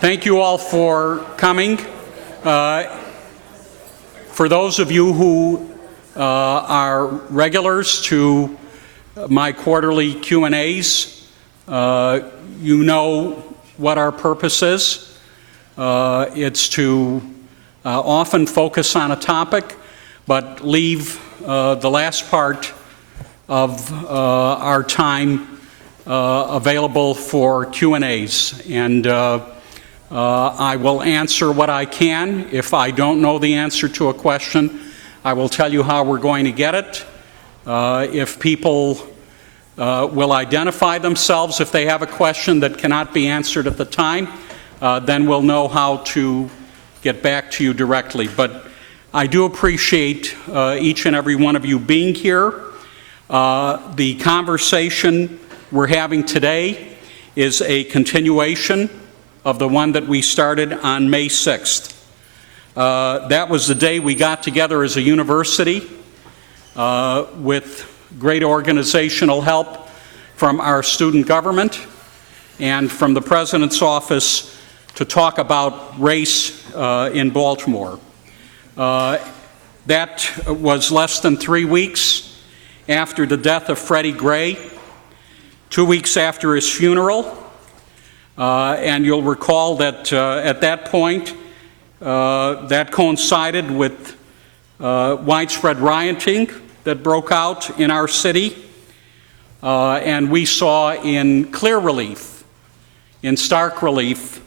Thank you all for coming. For those of you who are regulars to my quarterly Q&As, you know what our purpose is. It's to often focus on a topic, but leave the last part of our time available for Q&As. And I will answer what I can. If I don't know the answer to a question, I will tell you how we're going to get it. If people will identify themselves if they have a question that cannot be answered at the time, then we'll know how to get back to you directly. But I do appreciate each and every one of you being here. The conversation we're having today is a continuation of the one that we started on May 6th. That was the day we got together as a university with great organizational help from our student government and from the President's office to talk about race in Baltimore. That was less than 3 weeks after the death of Freddie Gray, 2 weeks after his funeral. And you'll recall that at that point, that coincided with widespread rioting that broke out in our city. And we saw in clear relief, in stark relief,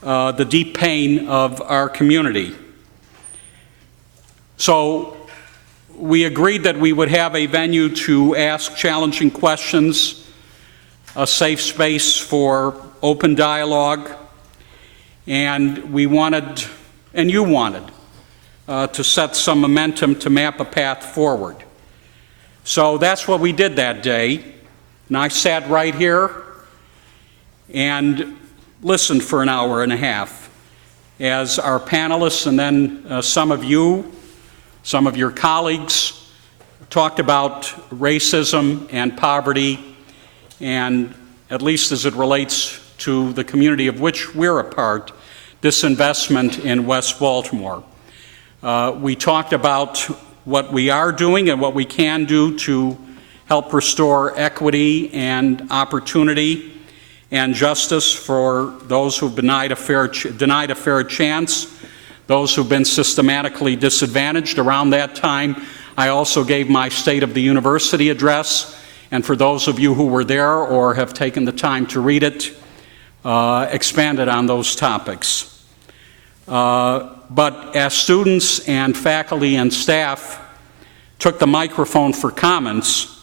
the deep pain of our community. So we agreed that we would have a venue to ask challenging questions, a safe space for open dialogue, and we wanted, and you wanted, to set some momentum to map a path forward. So that's what we did that day, and I sat right here and listened for an hour and a half as our panelists and then some of your colleagues talked about racism and poverty, and at least as it relates to the community of which we're a part, disinvestment in West Baltimore. We talked about what we are doing and what we can do to help restore equity and opportunity and justice for those who've denied a fair chance, those who've been systematically disadvantaged. Around that time, I also gave my State of the University address, and for those of you who were there or have taken the time to read it, expanded on those topics. But as students and faculty and staff took the microphone for comments,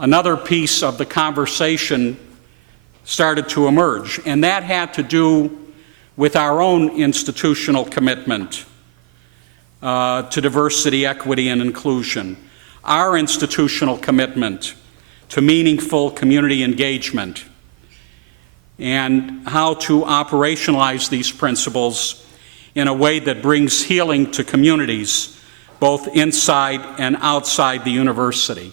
another piece of the conversation started to emerge, and that had to do with our own institutional commitment to diversity, equity, and inclusion, our institutional commitment to meaningful community engagement, and how to operationalize these principles in a way that brings healing to communities, both inside and outside the university.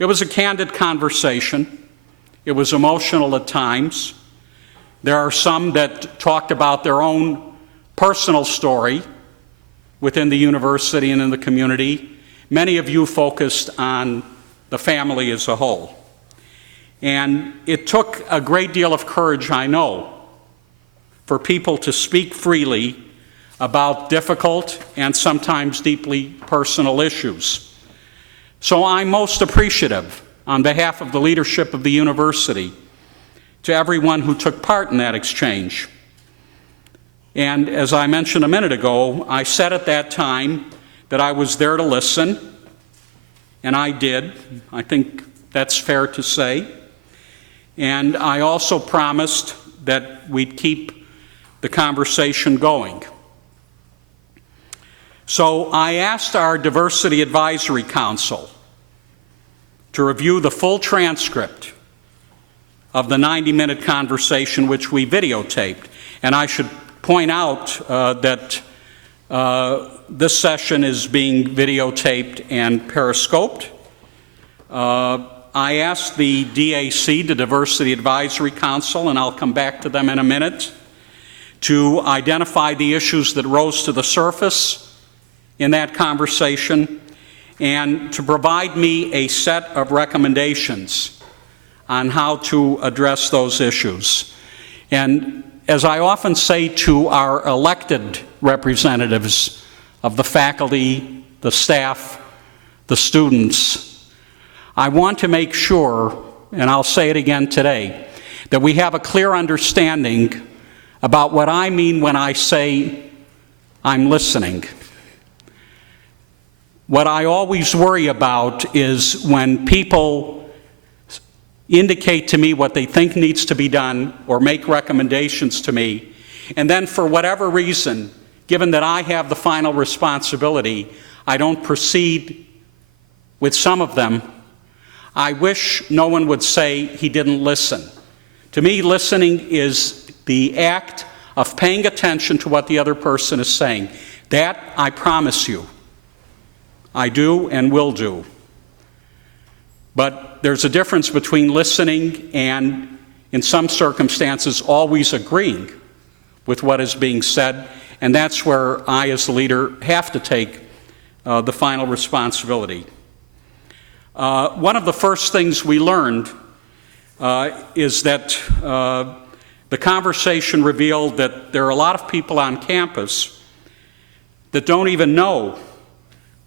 It was a candid conversation. It was emotional at times. There are some that talked about their own personal story within the university and in the community. Many of you focused on the family as a whole. And it took a great deal of courage, I know, for people to speak freely about difficult and sometimes deeply personal issues. So I'm most appreciative, on behalf of the leadership of the university, to everyone who took part in that exchange. And as I mentioned a minute ago, I said at that time that I was there to listen, and I did. I think that's fair to say. And I also promised that we'd keep the conversation going. So I asked our Diversity Advisory Council to review the full transcript of the 90-minute conversation which we videotaped. And I should point out that this session is being videotaped and periscoped. I asked the DAC, the Diversity Advisory Council, and I'll come back to them in a minute, to identify the issues that rose to the surface in that conversation, and to provide me a set of recommendations on how to address those issues. And as I often say to our elected representatives of the faculty, the staff, the students, I want to make sure, and I'll say it again today, that we have a clear understanding about what I mean when I say I'm listening. What I always worry about is when people indicate to me what they think needs to be done or make recommendations to me, and then for whatever reason, given that I have the final responsibility, I don't proceed with some of them. I wish no one would say he didn't listen. To me, listening is the act of paying attention to what the other person is saying. That, I promise you, I do and will do. But there's a difference between listening and, in some circumstances, always agreeing with what is being said, and that's where I, as the leader, have to take the final responsibility. One of the first things we learned is that the conversation revealed that there are a lot of people on campus that don't even know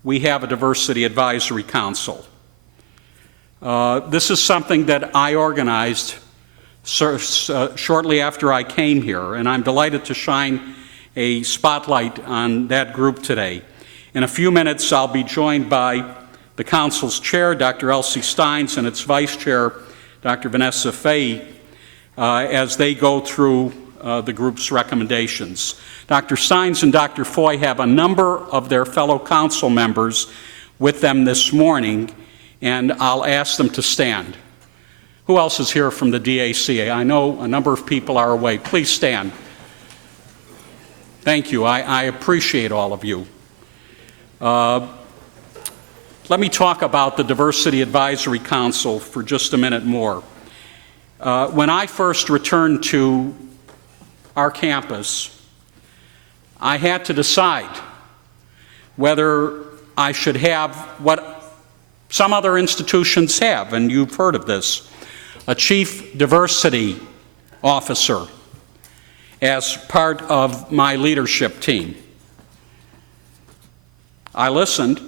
we have a Diversity Advisory Council. This is something that I organized shortly after I came here, and I'm delighted to shine a spotlight on that group today. In a few minutes, I'll be joined by the Council's chair, Dr. Elsie Stines, and its vice chair, Dr. Vanessa Fahie, as they go through the group's recommendations. Dr. Stines and Dr. Fahie have a number of their fellow council members with them this morning, and I'll ask them to stand. Who else is here from the DACA? I know a number of people are away. Please stand. Thank you. I appreciate all of you. Let me talk about the Diversity Advisory Council for just a minute more. When I first returned to our campus, I had to decide whether I should have what some other institutions have, and you've heard of this, a chief diversity officer as part of my leadership team. I listened,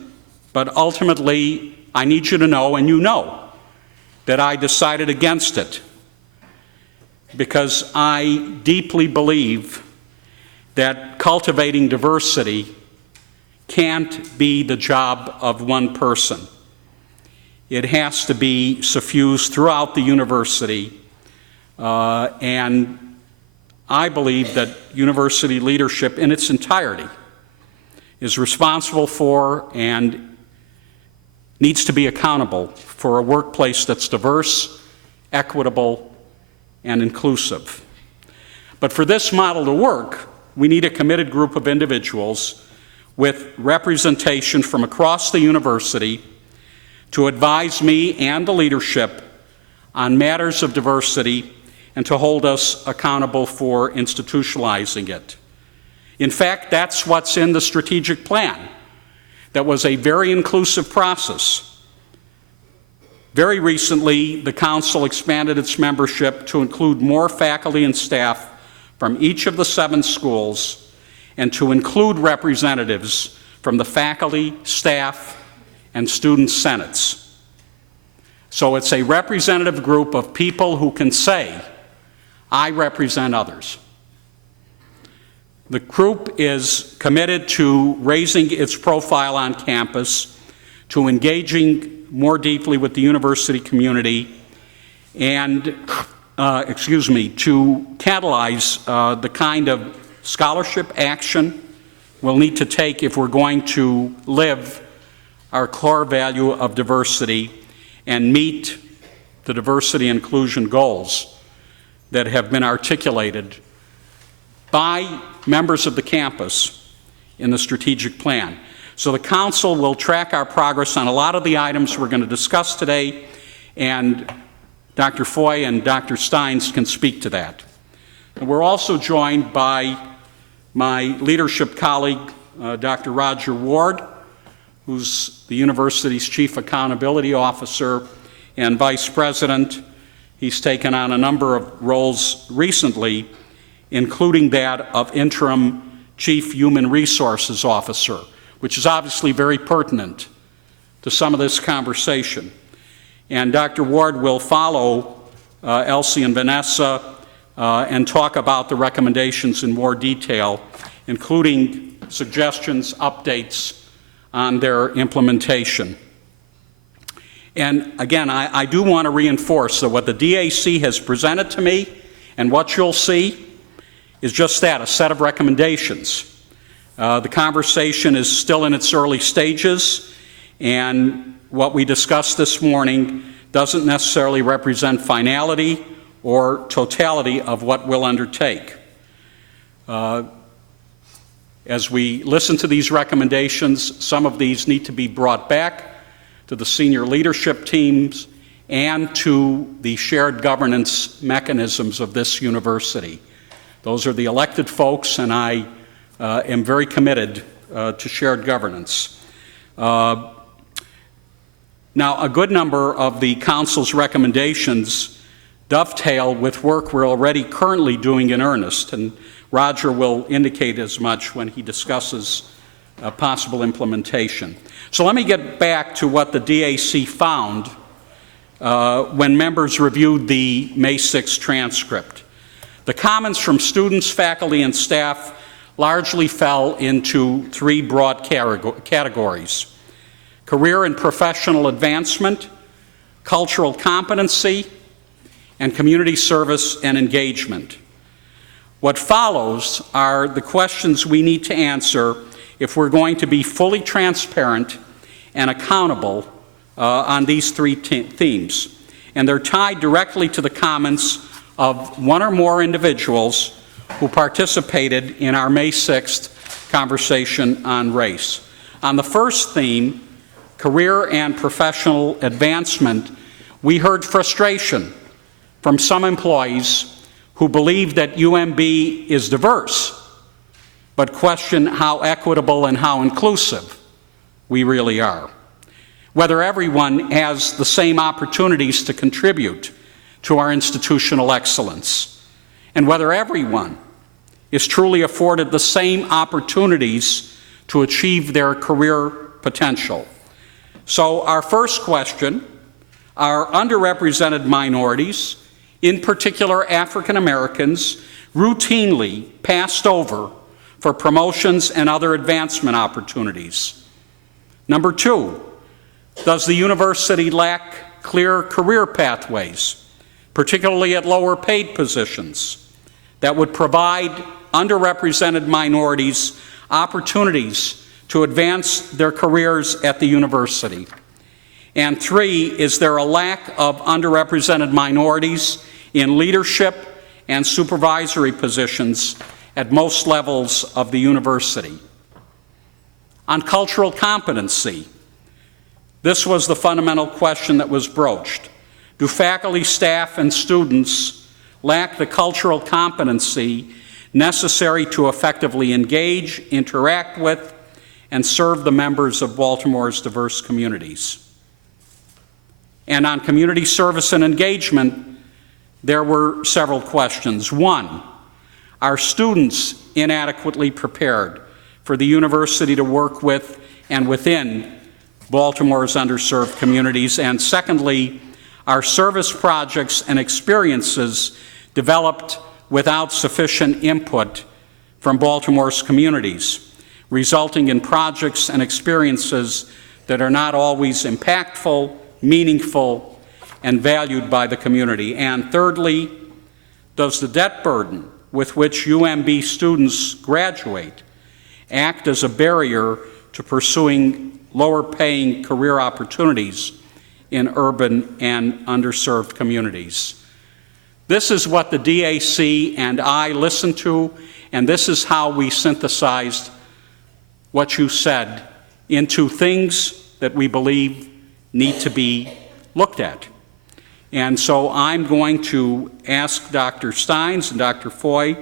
but ultimately I need you to know, and you know, that I decided against it because I deeply believe that cultivating diversity can't be the job of one person. It has to be suffused throughout the university, and I believe that university leadership in its entirety is responsible for and needs to be accountable for a workplace that's diverse, equitable, and inclusive. But for this model to work, we need a committed group of individuals with representation from across the university to advise me and the leadership on matters of diversity and to hold us accountable for institutionalizing it. In fact, that's what's in the strategic plan. That was a very inclusive process. Very recently, the Council expanded its membership to include more faculty and staff from each of the 7 schools and to include representatives from the faculty, staff, and student senates. So it's a representative group of people who can say, I represent others. The group is committed to raising its profile on campus, to engaging more deeply with the university community, and, to catalyze the kind of scholarship action we'll need to take if we're going to live our core value of diversity and meet the diversity and inclusion goals that have been articulated by members of the campus in the strategic plan. So the Council will track our progress on a lot of the items we're going to discuss today, and Dr. Fahie and Dr. Stines can speak to that. And we're also joined by my leadership colleague, Dr. Roger Ward, who's the university's Chief Accountability Officer and Vice President. He's taken on a number of roles recently, including that of Interim Chief Human Resources Officer, which is obviously very pertinent to some of this conversation. And Dr. Ward will follow Elsie and Vanessa and talk about the recommendations in more detail, including suggestions, updates on their implementation. And again, I do want to reinforce that what the DAC has presented to me and what you'll see is just that, a set of recommendations. The conversation is still in its early stages, and what we discussed this morning doesn't necessarily represent finality or totality of what we'll undertake. As we listen to these recommendations, some of these need to be brought back to the senior leadership teams and to the shared governance mechanisms of this university. Those are the elected folks, and I am very committed to shared governance. Now, a good number of the Council's recommendations dovetail with work we're already currently doing in earnest, and Roger will indicate as much when he discusses possible implementation. So let me get back to what the DAC found when members reviewed the May 6th transcript. The comments from students, faculty, and staff largely fell into three broad categories: career and professional advancement, cultural competency, and community service and engagement. What follows are the questions we need to answer if we're going to be fully transparent and accountable on these three themes. And they're tied directly to the comments of one or more individuals who participated in our May 6th conversation on race. On the first theme, career and professional advancement, we heard frustration from some employees who believe that UMB is diverse, but question how equitable and how inclusive we really are. Whether everyone has the same opportunities to contribute to our institutional excellence, and whether everyone is truly afforded the same opportunities to achieve their career potential. So our first question: are underrepresented minorities, in particular African Americans, routinely passed over for promotions and other advancement opportunities? Number two, does the university lack clear career pathways, particularly at lower paid positions, that would provide underrepresented minorities opportunities to advance their careers at the university? And three, is there a lack of underrepresented minorities in leadership and supervisory positions at most levels of the university? On cultural competency, this was the fundamental question that was broached. Do faculty, staff, and students lack the cultural competency necessary to effectively engage, interact with, and serve the members of Baltimore's diverse communities? And on community service and engagement, there were several questions. One, are students inadequately prepared for the university to work with and within Baltimore's underserved communities? And secondly, are service projects and experiences developed without sufficient input from Baltimore's communities, resulting in projects and experiences that are not always impactful, meaningful, and valued by the community? And thirdly, does the debt burden with which UMB students graduate act as a barrier to pursuing lower-paying career opportunities in urban and underserved communities? This is what the DAC and I listened to, and this is how we synthesized what you said into things that we believe need to be looked at. And so I'm going to ask Dr. Stines and Dr. Fahie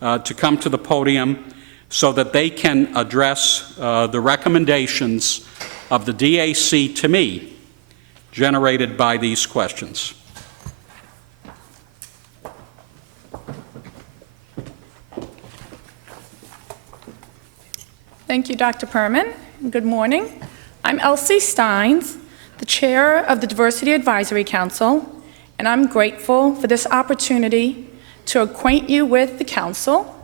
to come to the podium so that they can address the recommendations of the DAC to me generated by these questions. Thank you, Dr. Perman. Good morning. I'm Elsie Stines, the chair of the Diversity Advisory Council, and I'm grateful for this opportunity to acquaint you with the council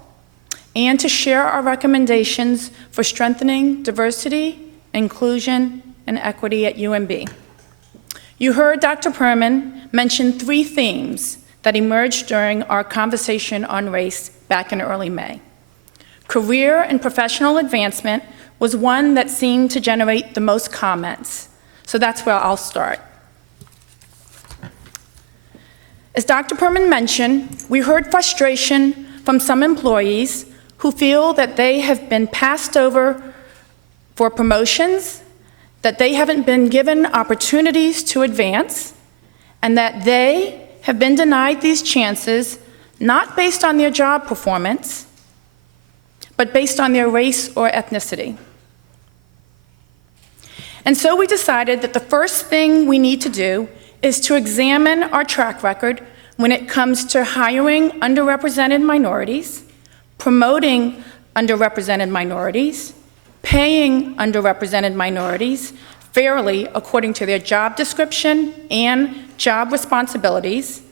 and to share our recommendations for strengthening diversity, inclusion, and equity at UMB. You heard Dr. Perman mention 3 themes that emerged during our conversation on race back in early May. Career and professional advancement was one that seemed to generate the most comments, so that's where I'll start. As Dr. Perman mentioned, we heard frustration from some employees who feel that they have been passed over for promotions, that they haven't been given opportunities to advance, and that they have been denied these chances not based on their job performance, but based on their race or ethnicity. And so we decided that the first thing we need to do is to examine our track record when it comes to hiring underrepresented minorities, promoting underrepresented minorities, paying underrepresented minorities fairly according to their job description and job responsibilities,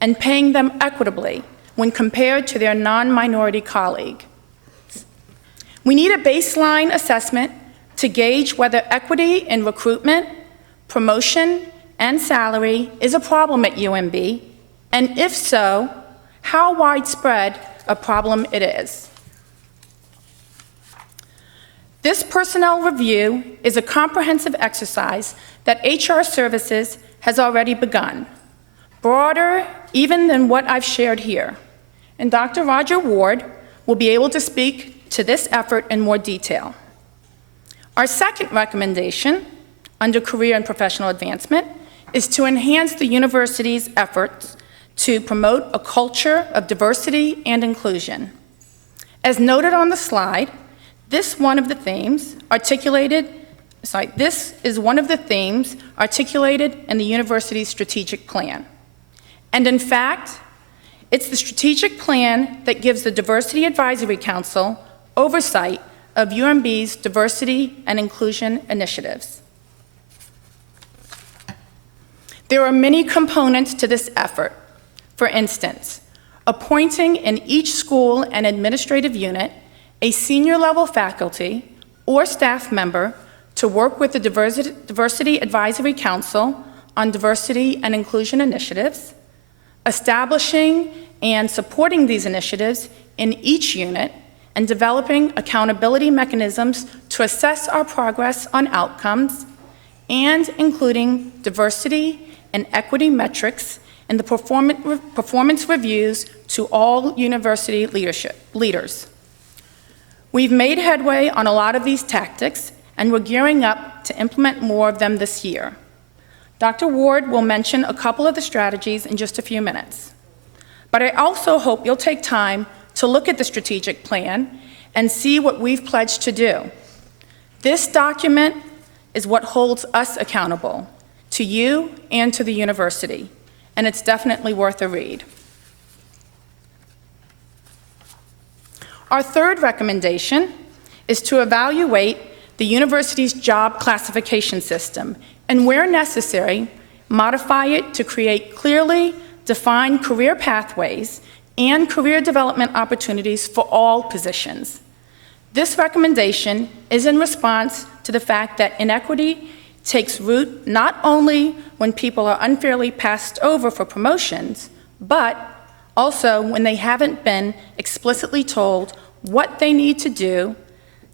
and paying them equitably when compared to their non-minority colleague. We need a baseline assessment to gauge whether equity in recruitment, promotion, and salary is a problem at UMB, and if so, how widespread a problem it is. This personnel review is a comprehensive exercise that HR Services has already begun, broader even than what I've shared here, and Dr. Roger Ward will be able to speak to this effort in more detail. Our second recommendation, under career and professional advancement, is to enhance the university's efforts to promote a culture of diversity and inclusion. As noted on the slide, this is one of the themes articulated in the university's strategic plan. And in fact, it's the strategic plan that gives the Diversity Advisory Council oversight of UMB's diversity and inclusion initiatives. There are many components to this effort. For instance, appointing in each school and administrative unit a senior-level faculty or staff member to work with the Diversity Advisory Council on diversity and inclusion initiatives, establishing and supporting these initiatives in each unit, and developing accountability mechanisms to assess our progress on outcomes, and including diversity and equity metrics in the performance reviews to all university leaders. We've made headway on a lot of these tactics, and we're gearing up to implement more of them this year. Dr. Ward will mention a couple of the strategies in just a few minutes. But I also hope you'll take time to look at the strategic plan and see what we've pledged to do. This document is what holds us accountable, to you and to the university, and it's definitely worth a read. Our third recommendation is to evaluate the university's job classification system, and where necessary, modify it to create clearly defined career pathways and career development opportunities for all positions. This recommendation is in response to the fact that inequity takes root not only when people are unfairly passed over for promotions, but also when they haven't been explicitly told what they need to do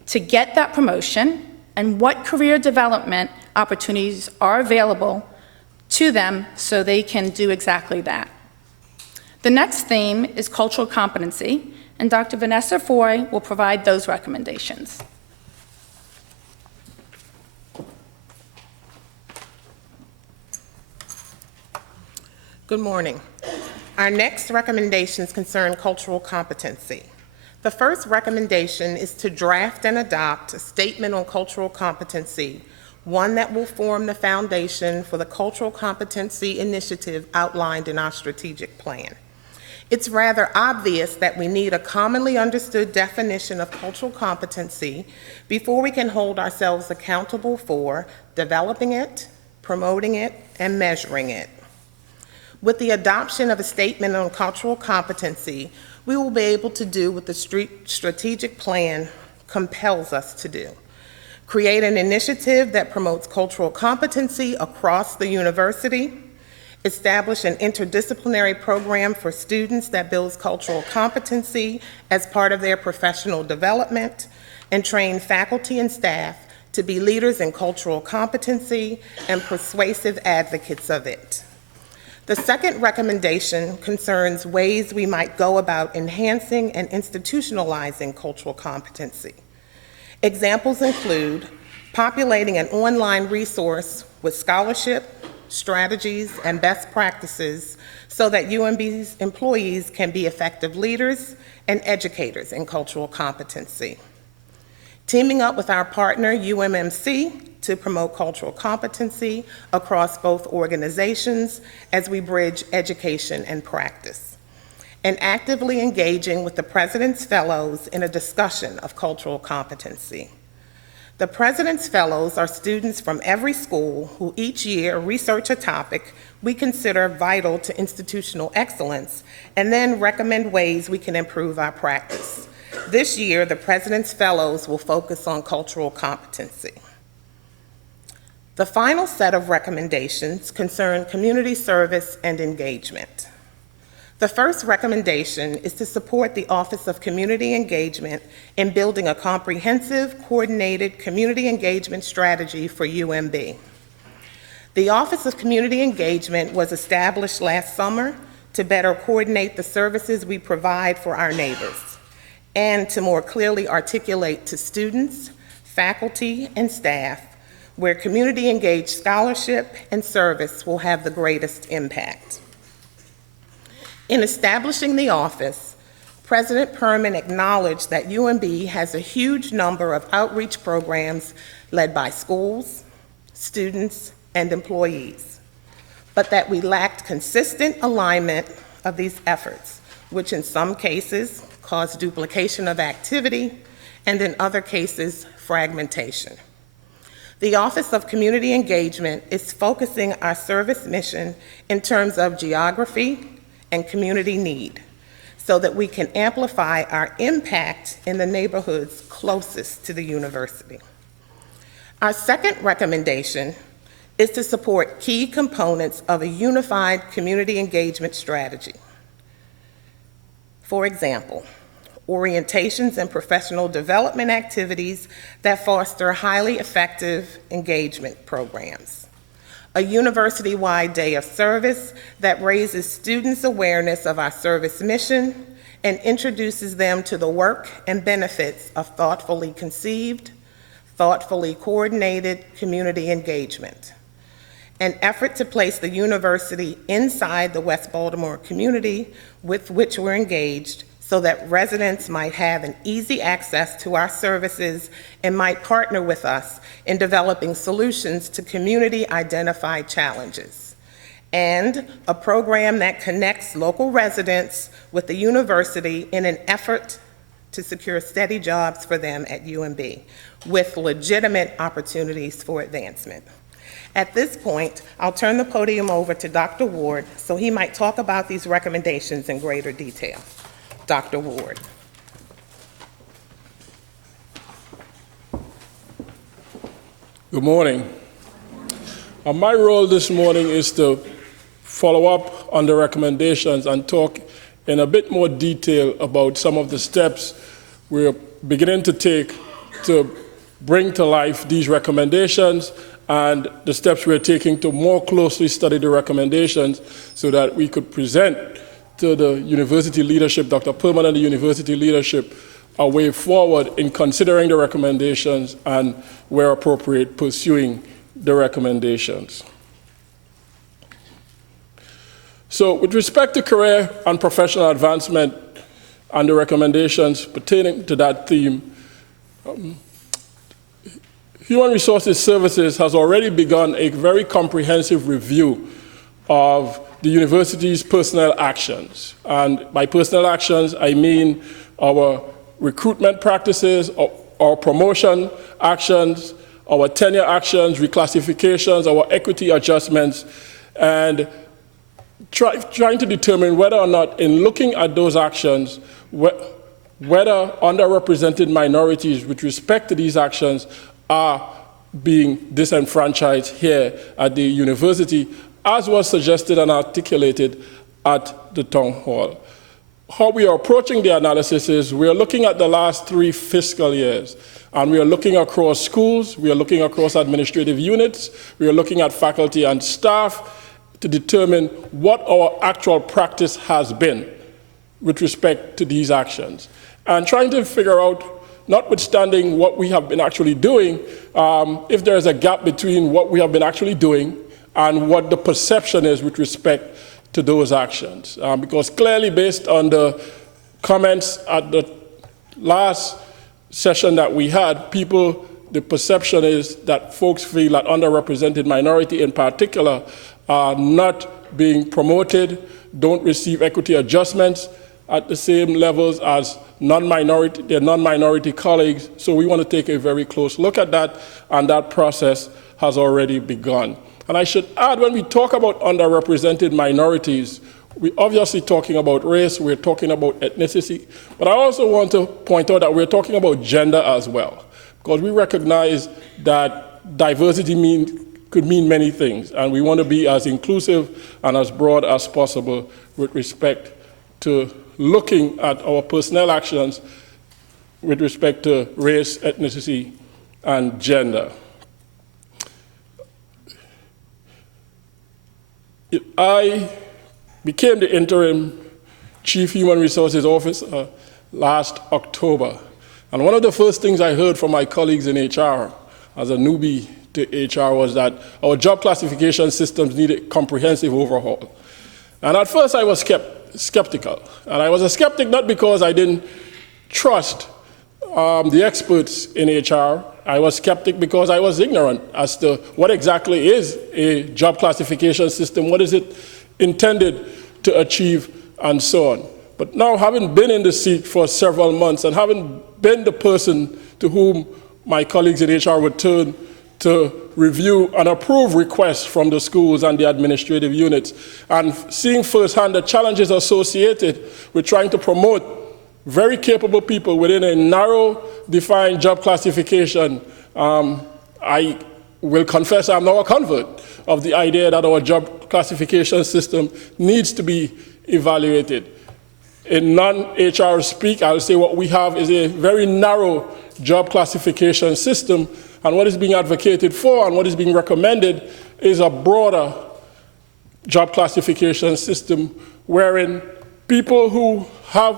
to get that promotion and what career development opportunities are available to them so they can do exactly that. The next theme is cultural competency, and Dr. Vanessa Fahie will provide those recommendations. Good morning. Our next recommendations concern cultural competency. The first recommendation is to draft and adopt a statement on cultural competency, one that will form the foundation for the cultural competency initiative outlined in our strategic plan. It's rather obvious that we need a commonly understood definition of cultural competency before we can hold ourselves accountable for developing it, promoting it, and measuring it. With the adoption of a statement on cultural competency, we will be able to do what the strategic plan compels us to do. Create an initiative that promotes cultural competency across the university, establish an interdisciplinary program for students that builds cultural competency as part of their professional development, and train faculty and staff to be leaders in cultural competency and persuasive advocates of it. The second recommendation concerns ways we might go about enhancing and institutionalizing cultural competency. Examples include populating an online resource with scholarship, strategies, and best practices so that UMB's employees can be effective leaders and educators in cultural competency. Teaming up with our partner, UMMC, to promote cultural competency across both organizations as we bridge education and practice. And actively engaging with the President's Fellows in a discussion of cultural competency. The President's Fellows are students from every school who each year research a topic we consider vital to institutional excellence and then recommend ways we can improve our practice. This year, the President's Fellows will focus on cultural competency. The final set of recommendations concern community service and engagement. The first recommendation is to support the Office of Community Engagement in building a comprehensive, coordinated community engagement strategy for UMB. The Office of Community Engagement was established last summer to better coordinate the services we provide for our neighbors and to more clearly articulate to students, faculty, and staff where community-engaged scholarship and service will have the greatest impact. In establishing the office, President Perman acknowledged that UMB has a huge number of outreach programs led by schools, students, and employees, but that we lacked consistent alignment of these efforts, which in some cases caused duplication of activity, and in other cases, fragmentation. The Office of Community Engagement is focusing our service mission in terms of geography and community need so that we can amplify our impact in the neighborhoods closest to the university. Our second recommendation is to support key components of a unified community engagement strategy. For example, orientations and professional development activities that foster highly effective engagement programs. A university-wide day of service that raises students' awareness of our service mission and introduces them to the work and benefits of thoughtfully conceived, thoughtfully coordinated community engagement. An effort to place the university inside the West Baltimore community with which we're engaged so that residents might have an easy access to our services and might partner with us in developing solutions to community-identified challenges. And a program that connects local residents with the university in an effort to secure steady jobs for them at UMB with legitimate opportunities for advancement. At this point, I'll turn the podium over to Dr. Ward so he might talk about these recommendations in greater detail. Dr. Ward. Good morning. My role this morning is to follow up on the recommendations and talk in a bit more detail about some of the steps we're beginning to take to bring to life these recommendations and the steps we're taking to more closely study the recommendations so that we could present to the university leadership, Dr. Perman and the university leadership, a way forward in considering the recommendations and, where appropriate, pursuing the recommendations. So with respect to career and professional advancement and the recommendations pertaining to that theme, Human Resources Services has already begun a very comprehensive review of the university's personnel actions. And by personnel actions, I mean our recruitment practices, our promotion actions, our tenure actions, reclassifications, our equity adjustments, and trying to determine whether or not, in looking at those actions, whether underrepresented minorities with respect to these actions are being disenfranchised here at the university, as was suggested and articulated at the town hall. How we are approaching the analysis is we are looking at the last 3 fiscal years, and we are looking across schools, we are looking across administrative units, we are looking at faculty and staff to determine what our actual practice has been with respect to these actions. And trying to figure out, notwithstanding what we have been actually doing, if there is a gap between what we have been actually doing and what the perception is with respect to those actions. Because clearly, based on the comments at the last session that we had, the perception is that folks feel that underrepresented minority in particular are not being promoted, don't receive equity adjustments at the same levels as their non-minority colleagues. So we want to take a very close look at that, and that process has already begun. And I should add, when we talk about underrepresented minorities, we're obviously talking about race, we're talking about ethnicity, but I also want to point out that we're talking about gender as well, because we recognize that diversity could mean many things, and we want to be as inclusive and as broad as possible with respect to looking at our personnel actions with respect to race, ethnicity, and gender. I became the interim Chief Human Resources Officer last October. And one of the first things I heard from my colleagues in HR as a newbie to HR was that our job classification systems need a comprehensive overhaul. And at first I was skeptical. And I was a skeptic not because I didn't trust the experts in HR. I was skeptic because I was ignorant as to what exactly is a job classification system, what is it intended to achieve, and so on. But now, having been in the seat for several months and having been the person to whom my colleagues in HR would turn to review and approve requests from the schools and the administrative units, and seeing firsthand the challenges associated with trying to promote very capable people within a narrow, defined job classification, I will confess I'm now a convert of the idea that our job classification system needs to be evaluated. In non-HR speak, I'll say what we have is a very narrow job classification system, and what is being advocated for and what is being recommended is a broader job classification system wherein people who have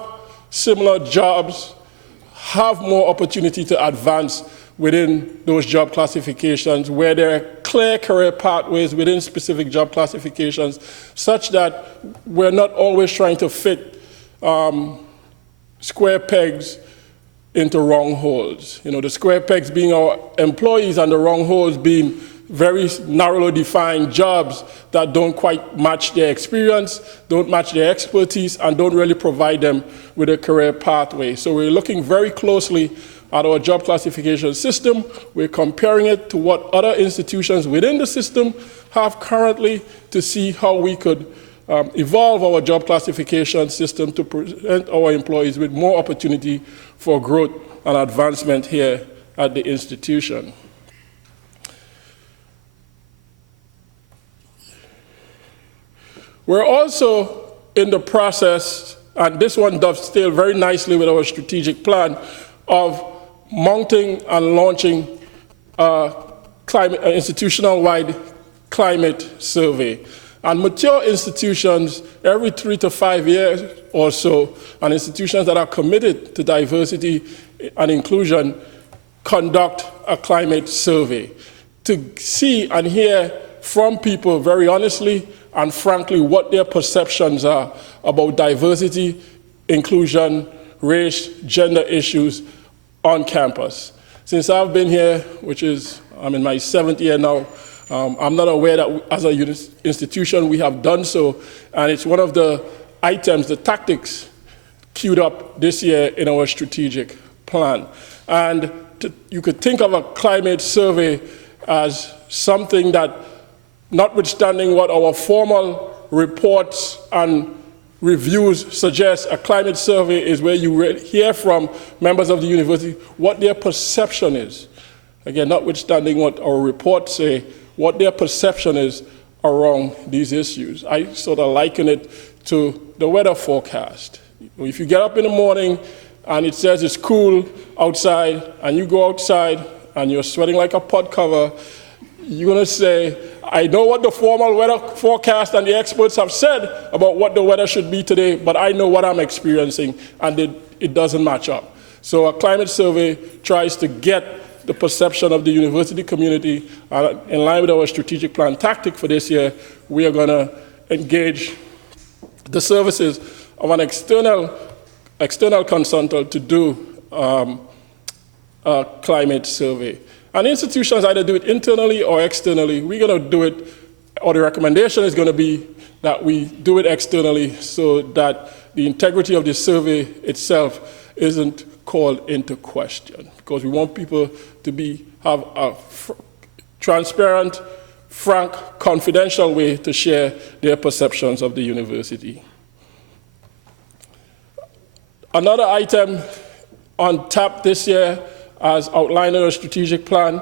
similar jobs have more opportunity to advance within those job classifications, where there are clear career pathways within specific job classifications, such that we're not always trying to fit square pegs into round holes. You know, the square pegs being our employees and the round holes being very narrowly defined jobs that don't quite match their experience, don't match their expertise, and don't really provide them with a career pathway. So we're looking very closely at our job classification system. We're comparing it to what other institutions within the system have currently to see how we could evolve our job classification system to present our employees with more opportunity for growth and advancement here at the institution. We're also in the process, and this one dovetails very nicely with our strategic plan, of mounting and launching a institutional-wide climate survey. And mature institutions, every 3 to 5 years or so, and institutions that are committed to diversity and inclusion conduct a climate survey to see and hear from people very honestly and frankly what their perceptions are about diversity, inclusion, race, gender issues on campus. Since I've been here, which is, I'm in my 7th year now, I'm not aware that as an institution we have done so, and it's one of the items, the tactics queued up this year in our strategic plan. And you could think of a climate survey as something that, notwithstanding what our formal reports and reviews suggest, a climate survey is where you hear from members of the university what their perception is. Again, notwithstanding what our reports say, what their perception is around these issues. I sort of liken it to the weather forecast. If you get up in the morning and it says it's cool outside, and you go outside and you're sweating like a pot cover, you're going to say, I know what the formal weather forecast and the experts have said about what the weather should be today, but I know what I'm experiencing, and it doesn't match up. So a climate survey tries to get the perception of the university community. In line with our strategic plan tactic for this year, we are going to engage the services of an external consultant to do a climate survey. And institutions either do it internally or externally. We're going to do it, or the recommendation is going to be that we do it externally so that the integrity of the survey itself isn't called into question. Because we want people to have a transparent, frank, confidential way to share their perceptions of the university. Another item on tap this year, as outlined in our strategic plan,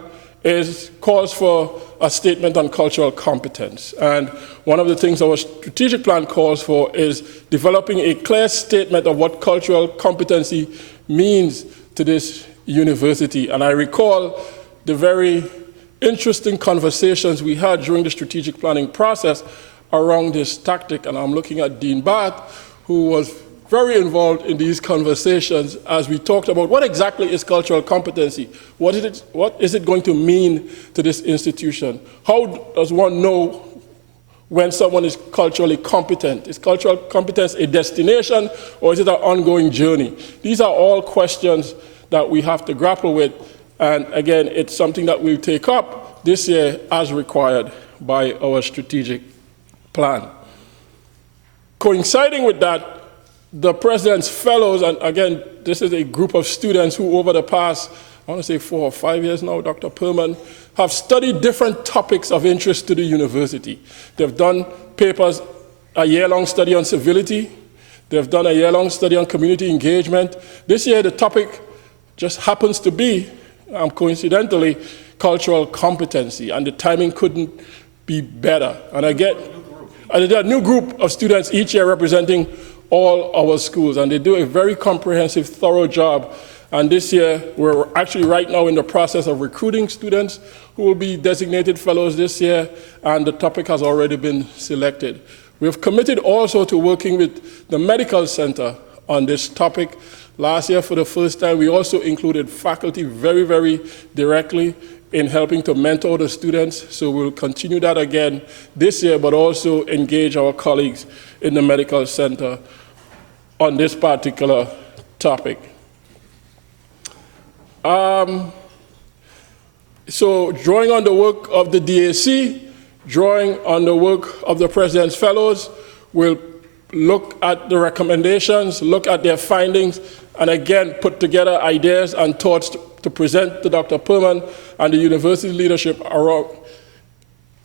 calls for a statement on cultural competence. And one of the things our strategic plan calls for is developing a clear statement of what cultural competency means to this university. And I recall the very interesting conversations we had during the strategic planning process around this tactic. And I'm looking at Dean Barth, who was very involved in these conversations as we talked about what exactly is cultural competency? What is it going to mean to this institution? How does one know when someone is culturally competent? Is cultural competence a destination, or is it an ongoing journey? These are all questions that we have to grapple with, and again, it's something that we'll take up this year as required by our strategic plan. Coinciding with that, the President's Fellows, and again, this is a group of students who over the past, I want to say 4 or 5 years now, Dr. Perman, have studied different topics of interest to the university. They've done papers, a year-long study on civility. They've done a year-long study on community engagement. This year, the topic just happens to be, coincidentally, cultural competency, and the timing couldn't be better. And again, there are a new group of students each year representing all our schools, and they do a very comprehensive, thorough job. And this year, we're actually right now in the process of recruiting students who will be designated fellows this year, and the topic has already been selected. We have committed also to working with the medical center on this topic. Last year, for the first time, we also included faculty very, very directly in helping to mentor the students. So we'll continue that again this year, but also engage our colleagues in the medical center on this particular topic. So drawing on the work of the DAC, drawing on the work of the President's Fellows, we'll look at the recommendations, look at their findings, and again put together ideas and thoughts to present to Dr. Perman and the university leadership around,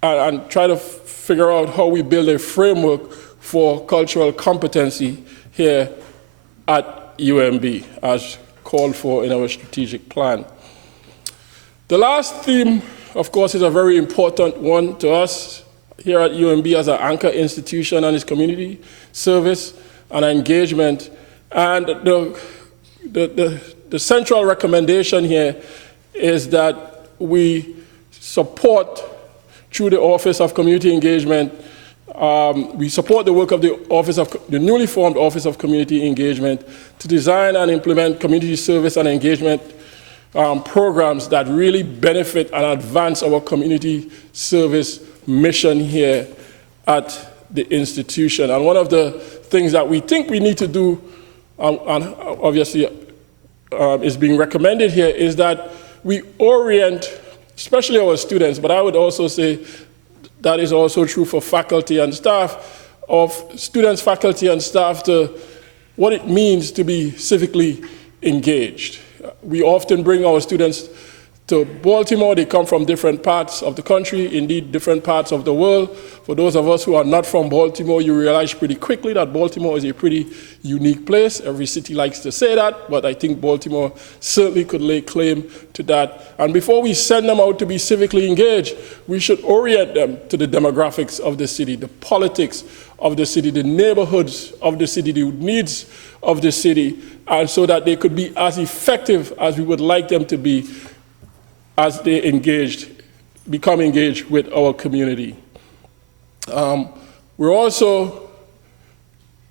and try to figure out how we build a framework for cultural competency here at UMB, as called for in our strategic plan. The last theme, of course, is a very important one to us here at UMB as an anchor institution, and its community service and engagement. And the central recommendation here is that we support, through the Office of Community Engagement, we support the work of the newly formed Office of Community Engagement to design and implement community service and engagement programs that really benefit and advance our community service mission here at the institution. And one of the things that we think we need to do, and obviously is being recommended here, is that we orient, especially our students, but I would also say that is also true for faculty and staff, of students, faculty, and staff, to what it means to be civically engaged. We often bring our students to Baltimore. They come from different parts of the country, indeed different parts of the world. For those of us who are not from Baltimore, you realize pretty quickly that Baltimore is a pretty unique place. Every city likes to say that, but I think Baltimore certainly could lay claim to that. And before we send them out to be civically engaged, we should orient them to the demographics of the city, the politics of the city, the neighborhoods of the city, the needs of the city, and so that they could be as effective as we would like them to be as they become engaged with our community. We also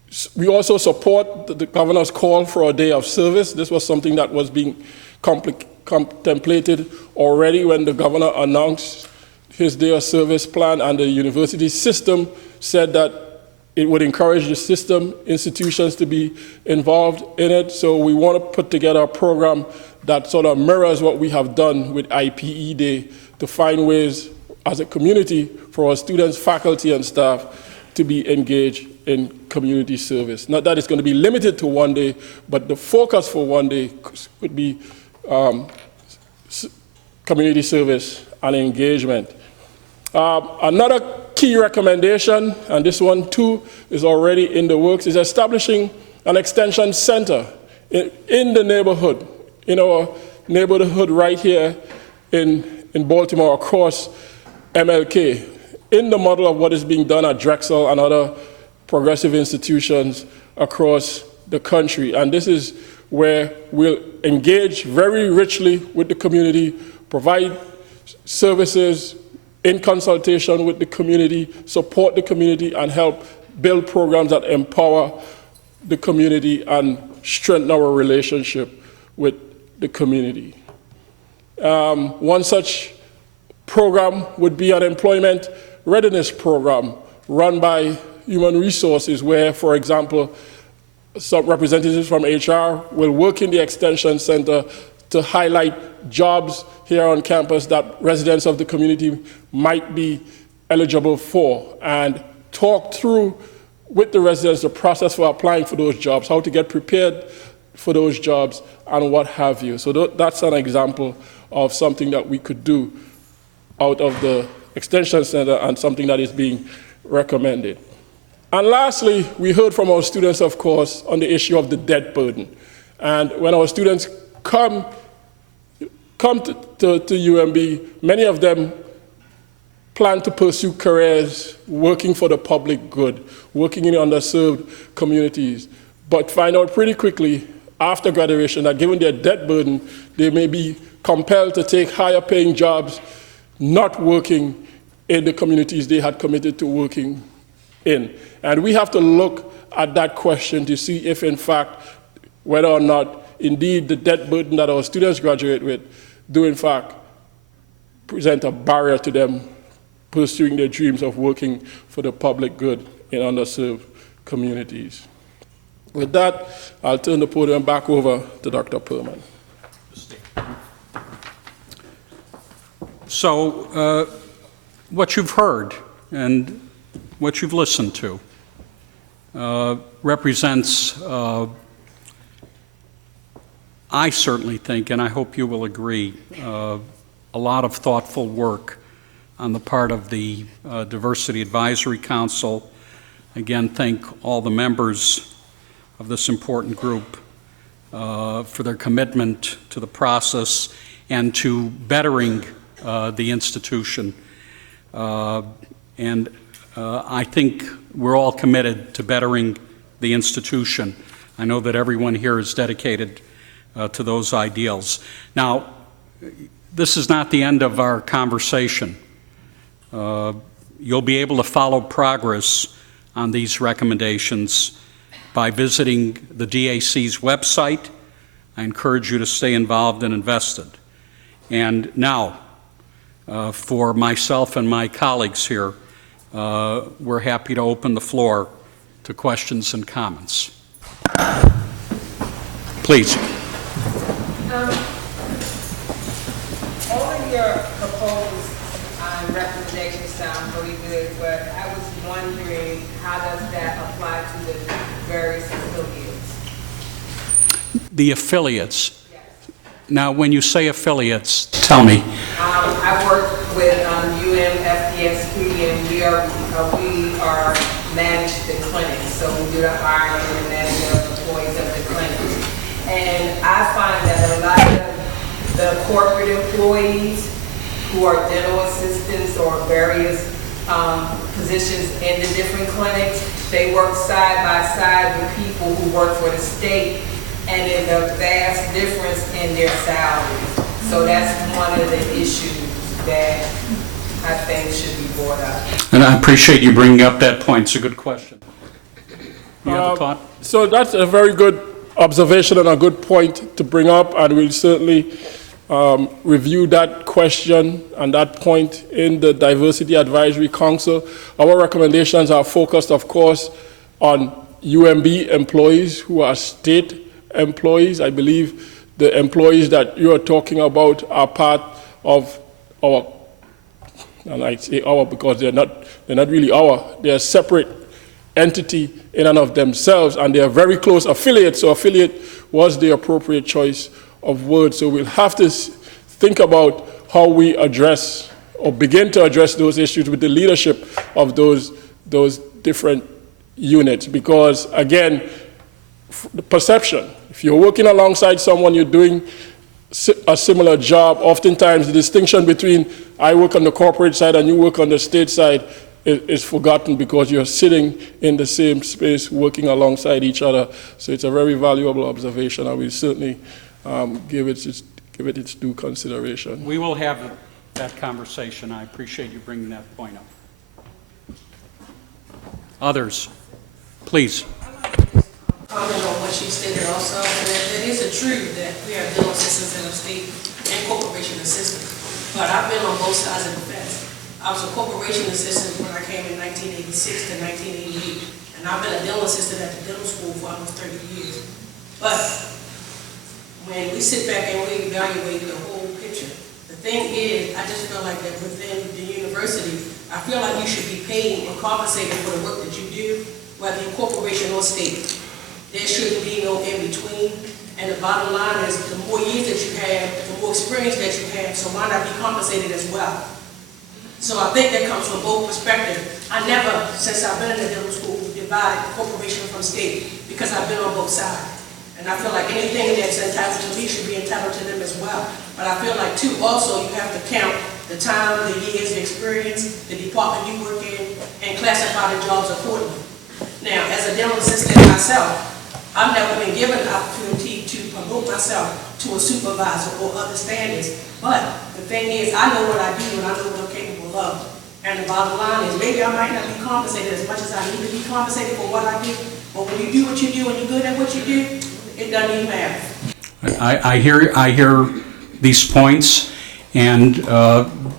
support the governor's call for a day of service. This was something that was being contemplated already when the governor announced his day of service plan, and the university system said that it would encourage the system, institutions to be involved in it. So we want to put together a program that sort of mirrors what we have done with IPE Day, to find ways as a community for our students, faculty, and staff to be engaged in community service. Not that it's going to be limited to one day, but the focus for one day could be community service and engagement. Another key recommendation, and this one too is already in the works, is establishing an extension center in the neighborhood, in our neighborhood right here in Baltimore, across MLK, in the model of what is being done at Drexel and other progressive institutions across the country. And this is where we'll engage very richly with the community, provide services in consultation with the community, support the community, and help build programs that empower the community and strengthen our relationship with the community. One such program would be an Employment Readiness Program run by Human Resources, where, for example, some representatives from HR will work in the Extension Center to highlight jobs here on campus that residents of the community might be eligible for, and talk through with the residents the process for applying for those jobs, how to get prepared for those jobs, and what have you. So that's an example of something that we could do out of the Extension Center, and something that is being recommended. And lastly, we heard from our students, of course, on the issue of the debt burden. And when our students come to UMB, many of them plan to pursue careers working for the public good, working in underserved communities, but find out pretty quickly after graduation that given their debt burden, they may be compelled to take higher paying jobs, not working in the communities they had committed to working in. And we have to look at that question to see if, in fact, whether or not, indeed, the debt burden that our students graduate with do, in fact, present a barrier to them pursuing their dreams of working for the public good in underserved communities. With that, I'll turn the podium back over to Dr. Perman. So, what you've heard and what you've listened to represents, I certainly think, and I hope you will agree, a lot of thoughtful work on the part of the Diversity Advisory Council. Again, thank all the members of this important group for their commitment to the process and to bettering the institution. And I think we're all committed to bettering the institution. I know that everyone here is dedicated to those ideals. Now, this is not the end of our conversation. You'll be able to follow progress on these recommendations by visiting the DAC's website. I encourage you to stay involved and invested. And now, for myself and my colleagues here, we're happy to open the floor to questions and comments. Please. All of your proposed recommendations sound really good, but I was wondering how does that apply to the various affiliates? The affiliates. Yes. Now, when you say affiliates, tell me. I work with UMFDSP, and we are manage the clinics, so we do the hiring and managing of employees of the clinics. And I find that a lot of the corporate employees who are dental assistants or various positions in the different clinics, they work side by side with people who work for the state, and there's a vast difference in their salaries. So that's one of the issues that I think should be brought up. And I appreciate you bringing up that point. It's a good question. You have a thought? So that's a very good observation and a good point to bring up, and we'll certainly review that question and that point in the Diversity Advisory Council. Our recommendations are focused, of course, on UMB employees who are state employees. I believe the employees that you are talking about are part of our, and I say our because they're not really our, they're a separate entity in and of themselves, and they are very close affiliates, so affiliate was the appropriate choice of words. So we'll have to think about how we address or begin to address those issues with the leadership of those different units, because again, the perception, if you're working alongside someone, you're doing a similar job, oftentimes the distinction between I work on the corporate side and you work on the state side is forgotten because you're sitting in the same space working alongside each other. So it's a very valuable observation, and we certainly give it its due consideration. We will have that conversation. I appreciate you bringing that point up. Others, please. Comment on what she stated also, and it is true that we have dental assistants in the state and corporation assistants, but I've been on both sides of the fence. I was a corporation assistant when I came in 1986 to 1988, and I've been a dental assistant at the dental school for almost 30 years. But when we sit back and we evaluate the whole picture, the thing is, I just feel like that within the university, I feel like you should be paid and compensated for the work that you do, whether you're corporation or state. There shouldn't be no in-between. And the bottom line is, the more years that you have, the more experience that you have, so why not be compensated as well? So I think that comes from both perspectives. I never, since I've been in the dental school, divided corporation from state, because I've been on both sides. And I feel like anything that's entitled to me should be entitled to them as well. But I feel like, too, also you have to count the time, the years, the experience, the department you work in, and classify the jobs accordingly. Now, as a dental assistant myself, I've never been given an opportunity to promote myself to a supervisor or other standards. But the thing is, I know what I do and I know what I'm capable of. And the bottom line is, maybe I might not be compensated as much as I need to be compensated for what I do. But when you do what you do and you're good at what you do, it doesn't even matter. I hear these points, and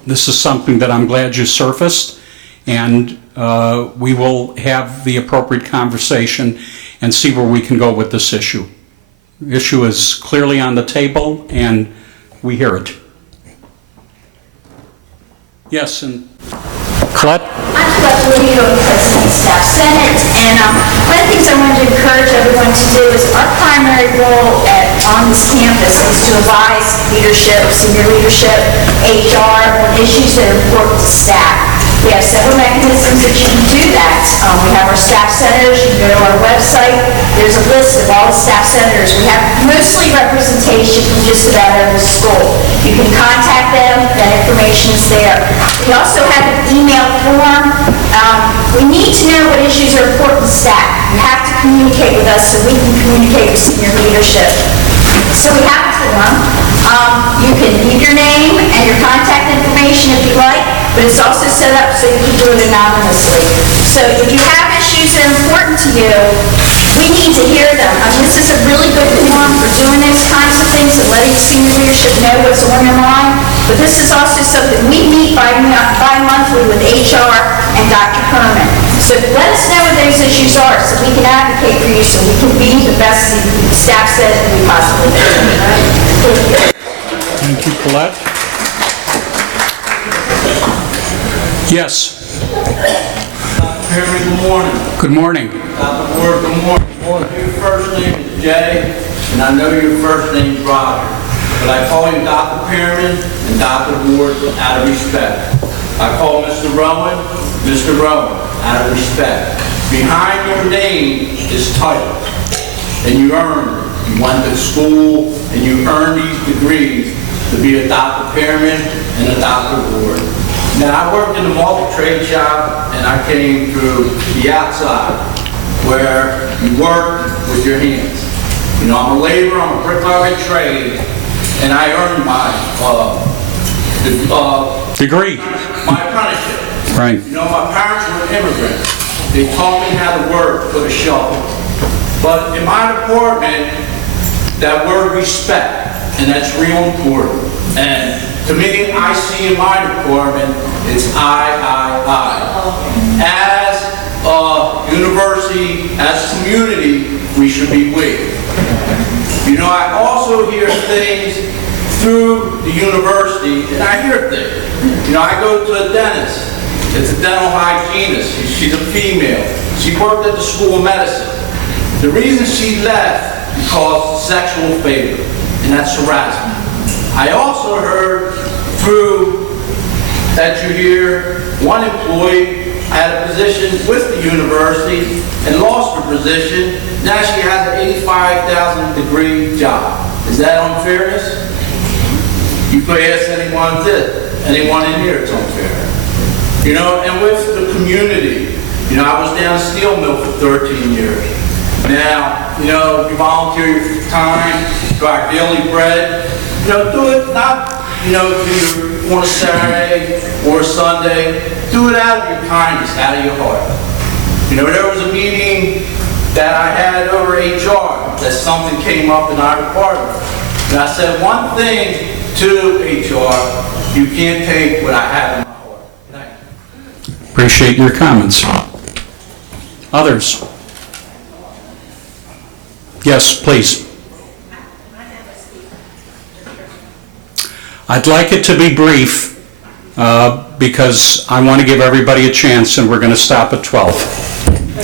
this is something that I'm glad you surfaced, and we will have the appropriate conversation and see where we can go with this issue. The issue is clearly on the table, and we hear it. Yes, and Colette? I'm Colette Woody, UMB President Staff Senate, and one of the things I wanted to encourage everyone to do is our primary role on this campus is to advise leadership, senior leadership, HR, on issues that are important to staff. We have several mechanisms that you can do that. We have our staff senators. You can go to our website. There's a list of all the staff senators. We have mostly representation from just about every school. You can contact them. That information is there. We also have an email form. We need to know what issues are important to staff. You have to communicate with us so we can communicate with senior leadership. So we have a form. You can leave your name and your contact information if you like, but it's also set up so you can do it anonymously. So if you have issues that are important to you, we need to hear them. This is a really good forum for doing those kinds of things and letting senior leadership know what's on your mind. But this is also something we meet bi-monthly with HR and Dr. Perman. So let us know what those issues are so we can advocate for you so we can be the best staff senate we possibly can. Thank you, Colette. Yes. Perman, good morning. Good morning. Dr. Ward, good morning. Your first name is Jay, and I know your first name is Roger. But I call you Dr. Perman and Dr. Ward out of respect. I call Mr. Rowan, Mr. Rowan, out of respect. Behind your name is title, and you earned it. You went to school, and you earned these degrees to be a Dr. Perman and a Dr. Ward. Now, I worked in the multi-trade shop, and I came through the outside, where you work with your hands. You know, I'm a laborer, I'm a bricklayer trade, and I earned my Degree. my apprenticeship. Right. You know, my parents were immigrants. They taught me how to work with a shovel. But in my department, that word respect, and that's real important. And to me, I see in my department, it's I. As a university, as a community, we should be we. You know, I also hear things through the university, and I hear things. You know, I go to a dentist. It's a dental hygienist. She's a female. She worked at the School of Medicine. The reason she left because of sexual favor, and that's harassment. I also heard through that you hear one employee had a position with the university and lost her position. Now she has an $85,000 degree job. Is that unfairness? You could ask anyone in here, it's unfair. You know, and with the community, you know, I was down a steel mill for 13 years. Now, you know, you volunteer your time, do our daily bread. You know, do it not, you know, on a Saturday or a Sunday. Do it out of your kindness, out of your heart. You know, there was a meeting that I had over HR that something came up in our department. And I said one thing to HR, you can't take what I have in my heart. Thank you. Appreciate your comments. Others? Yes, please. I'd like it to be brief because I want to give everybody a chance, and we're going to stop at 12.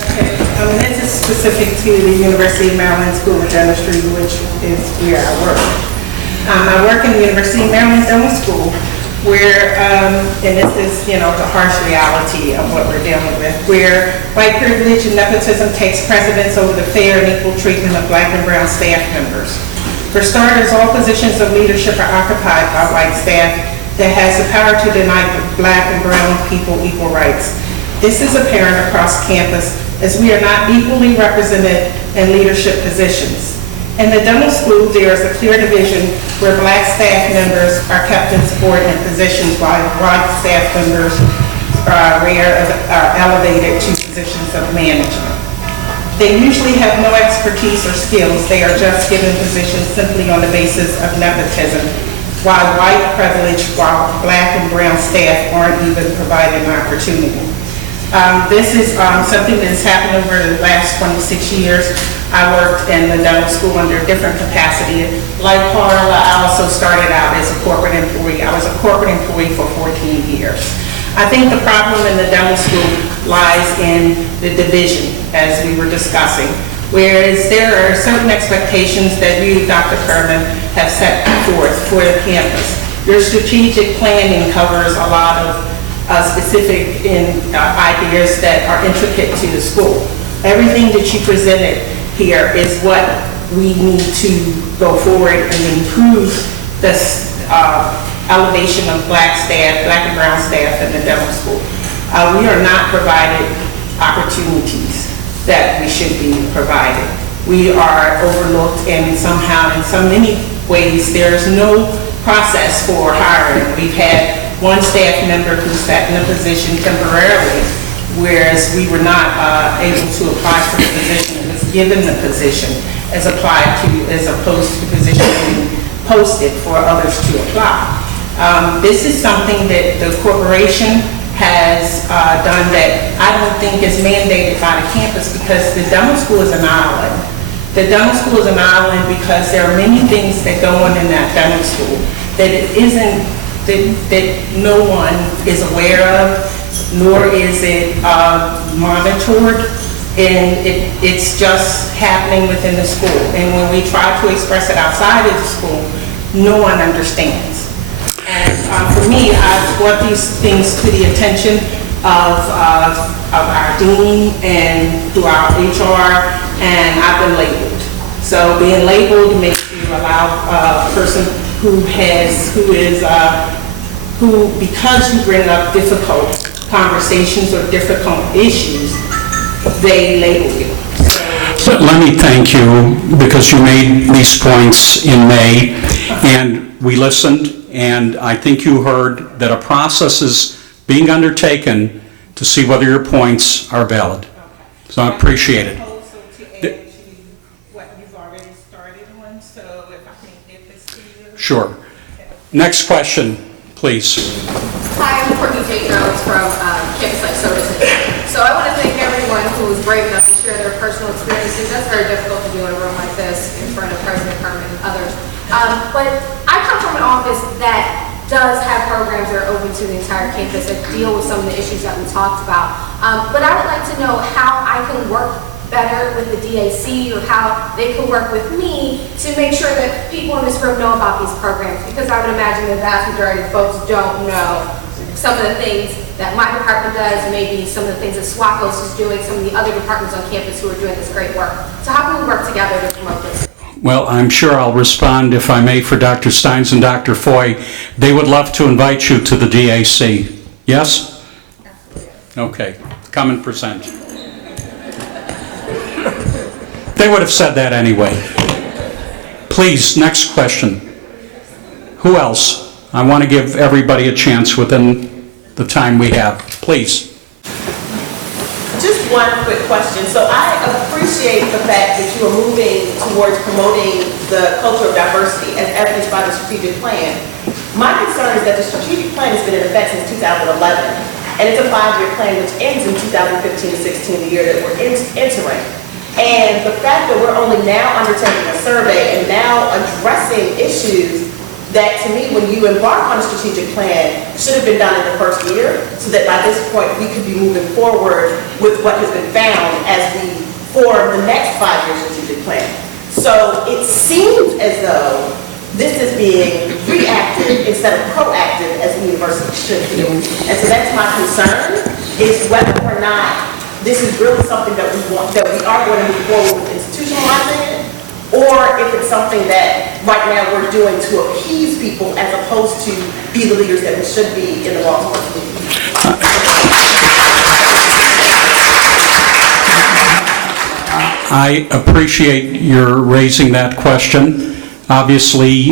Okay, this is specific to the University of Maryland School of Dentistry, which is where I work. I work in the University of Maryland Dental School, where, and this is, you know, the harsh reality of what we're dealing with, where white privilege and nepotism takes precedence over the fair and equal treatment of black and brown staff members. For starters, all positions of leadership are occupied by white staff that has the power to deny black and brown people equal rights. This is apparent across campus as we are not equally represented in leadership positions. In the dental school, there is a clear division where black staff members are kept in subordinate positions while white staff members are elevated to positions of management. They usually have no expertise or skills. They are just given positions simply on the basis of nepotism, while white privilege, while black and brown staff aren't even provided an opportunity. This is something that has happened over the last 26 years. I worked in the dental school under a different capacity. Like Carla, I also started out as a corporate employee. I was a corporate employee for 14 years. I think the problem in the dental school lies in the division, as we were discussing, whereas there are certain expectations that you, Dr. Perman, have set forth for the campus. Your strategic planning covers a lot of specific ideas that are intricate to the school. Everything that you presented here is what we need to go forward and improve this elevation of black staff, black and brown staff in the dental school. We are not provided opportunities that we should be provided. We are overlooked, and somehow in so many ways there's no process for hiring. We've had one staff member who sat in a position temporarily, whereas we were not able to apply for the position and was given the position as applied to, as opposed to the position being posted for others to apply. This is something that the corporation has done that I don't think is mandated by the campus, because the demo school is an island. The demo school is an island because there are many things that go on in that demo school that it isn't, that no one is aware of, nor is it monitored, and it's just happening within the school. And when we try to express it outside of the school, no one understands. And for me, I've brought these things to the attention of our dean and through our HR, and I've been labeled. So being labeled makes you allow a person who because you bring up difficult conversations or difficult issues, they label you. So let me thank you, because you made these points in May, and we listened, and I think you heard that a process is being undertaken to see whether your points are valid. So I appreciate it. Sure. Next question, please. Hi, I'm Courtney J. Jones from Campus Life Services. So I want to thank everyone who was brave enough to share their personal experiences. That's very difficult to do in a room like this in front of President Perman and others. But I come from an office that does have programs that are open to the entire campus that deal with some of the issues that we talked about. But I would like to know how I can work better with the DAC, or how they can work with me to make sure that people in this room know about these programs, because I would imagine the vast majority of folks don't know some of the things that my department does, maybe some of the things that SWACOS is doing, some of the other departments on campus who are doing this great work. So how can we work together to promote this? Well, I'm sure I'll respond, if I may, for Dr. Stines and Dr. Fahie. They would love to invite you to the DAC. Yes? Okay. Come and present. They would have said that anyway. Please, next question. Who else? I want to give everybody a chance within the time we have. Please. Just one quick question. So I appreciate the fact that you are moving towards promoting the culture of diversity as evidenced by the strategic plan. My concern is that the strategic plan has been in effect since 2011, and it's a 5-year plan which ends in 2015-16, the year that we're entering. And the fact that we're only now undertaking a survey and now addressing issues that, to me, when you embark on a strategic plan, should have been done in the first year, so that by this point we could be moving forward with what has been found as we form the next 5-year strategic plan. So it seems as though this is being reactive instead of proactive, as the university should be. And so that's my concern, is whether or not this is really something that we want, that we are going to move forward with institutionalizing it, or if it's something that right now we're doing to appease people as opposed to be the leaders that we should be in the Baltimore community. I appreciate your raising that question. Obviously,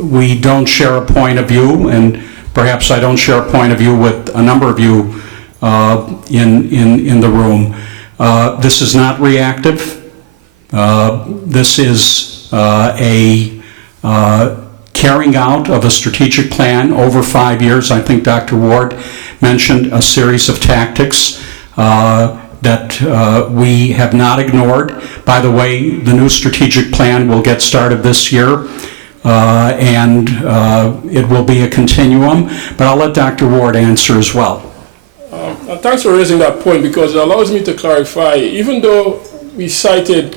we don't share a point of view, and perhaps I don't share a point of view with a number of you in the room. This is not reactive. This is a carrying out of a strategic plan over 5 years. I think Dr. Ward mentioned a series of tactics that we have not ignored. By the way, the new strategic plan will get started this year, and it will be a continuum, but I'll let Dr. Ward answer as well. Thanks for raising that point, because it allows me to clarify. Even though we cited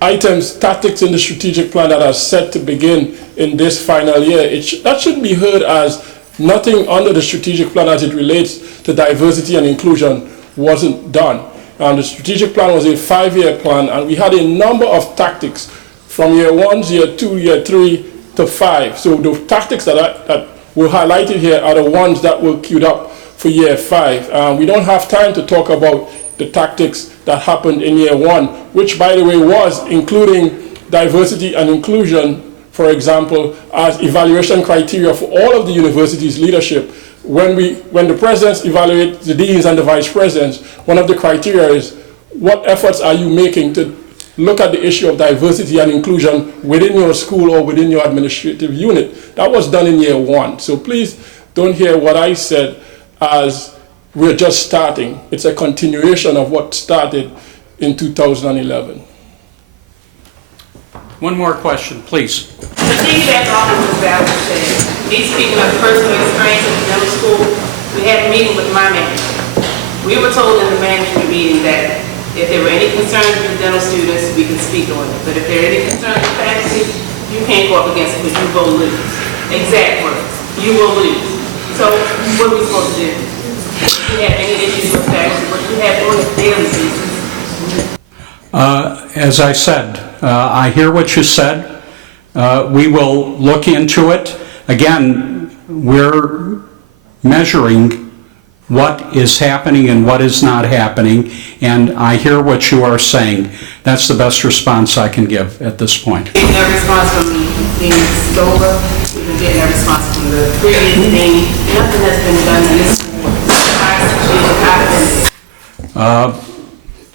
items, tactics in the strategic plan that are set to begin in this final year, that should be heard as nothing under the strategic plan as it relates to diversity and inclusion wasn't done. The strategic plan was a 5-year plan, and we had a number of tactics from year 1, year 2, year 3 to 5. So the tactics that were highlighted here are the ones that were queued up for year 5. We don't have time to talk about the tactics that happened in year 1, which, by the way, was including diversity and inclusion, for example, as evaluation criteria for all of the university's leadership. When the presidents evaluate the deans and the vice presidents, one of the criteria is what efforts are you making to look at the issue of diversity and inclusion within your school or within your administrative unit. That was done in year 1. So please don't hear what I said as we're just starting. It's a continuation of what started in 2011. One more question, please. To piggyback off of what Val was saying, me speaking of personal experience at the dental school, we had a meeting with my manager. We were told in the management meeting that if there were any concerns with the dental students, we could speak on it. But if there are any concerns with faculty, you can't go up against it because you will lose. Exact words. You will lose. So what are we supposed to do? If you have any issues with faculty, what you have on a daily basis? As I said, I hear what you said. We will look into it. Again, we're measuring what is happening and what is not happening, and I hear what you are saying. That's the best response I can give at this point. Getting a response from Dean Stover, we've been getting a response from the previous dean. Nothing has been done in this school.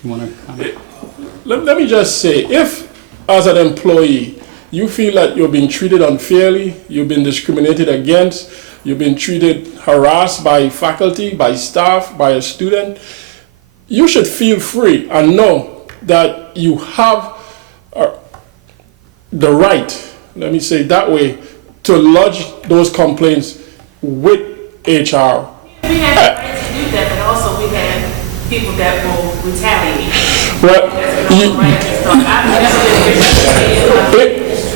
You want to comment? Let me just say, if as an employee, you feel that you're being treated unfairly, you've been discriminated against, you've been harassed by faculty, by staff, by a student, you should feel free and know that you have the right, let me say it that way, to lodge those complaints with HR. We have the right to do that, but also we have people that will retaliate. Well, I've never been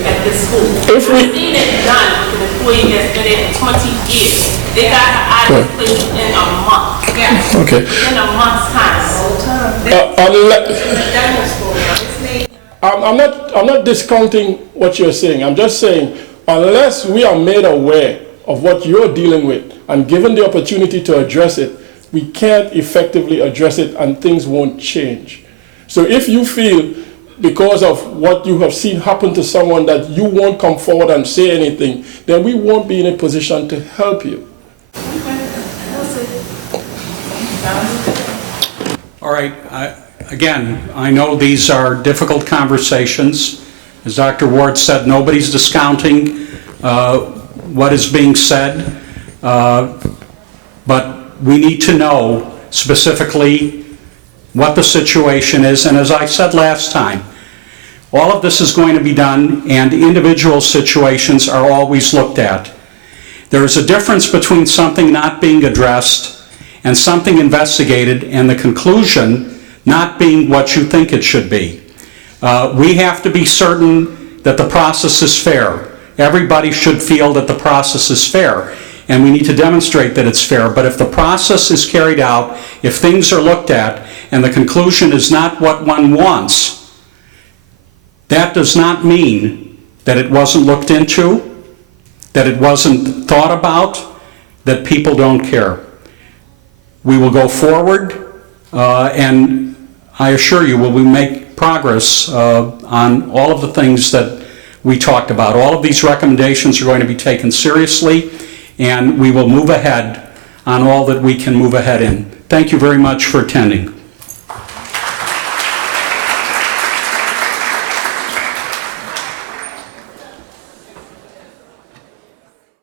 at this school. I've seen it done with an employee that's been there for 20 years. They got her out of this place in a month. Yeah. Okay. In a month's time. I'm not discounting what you're saying. I'm just saying, unless we are made aware of what you're dealing with and given the opportunity to address it, we can't effectively address it and things won't change. So if you feel because of what you have seen happen to someone that you won't come forward and say anything, then we won't be in a position to help you. All right. Again, I know these are difficult conversations. As Dr. Ward said, nobody's discounting what is being said, but we need to know specifically what the situation is. And as I said last time, all of this is going to be done, and individual situations are always looked at. There is a difference between something not being addressed and something investigated and the conclusion not being what you think it should be. We have to be certain that the process is fair. Everybody should feel that the process is fair, and we need to demonstrate that it's fair. But if the process is carried out, if things are looked at, and the conclusion is not what one wants, that does not mean that it wasn't looked into, that it wasn't thought about, that people don't care. We will go forward, and I assure you, we make progress on all of the things that we talked about. All of these recommendations are going to be taken seriously, and we will move ahead on all that we can move ahead in. Thank you very much for attending.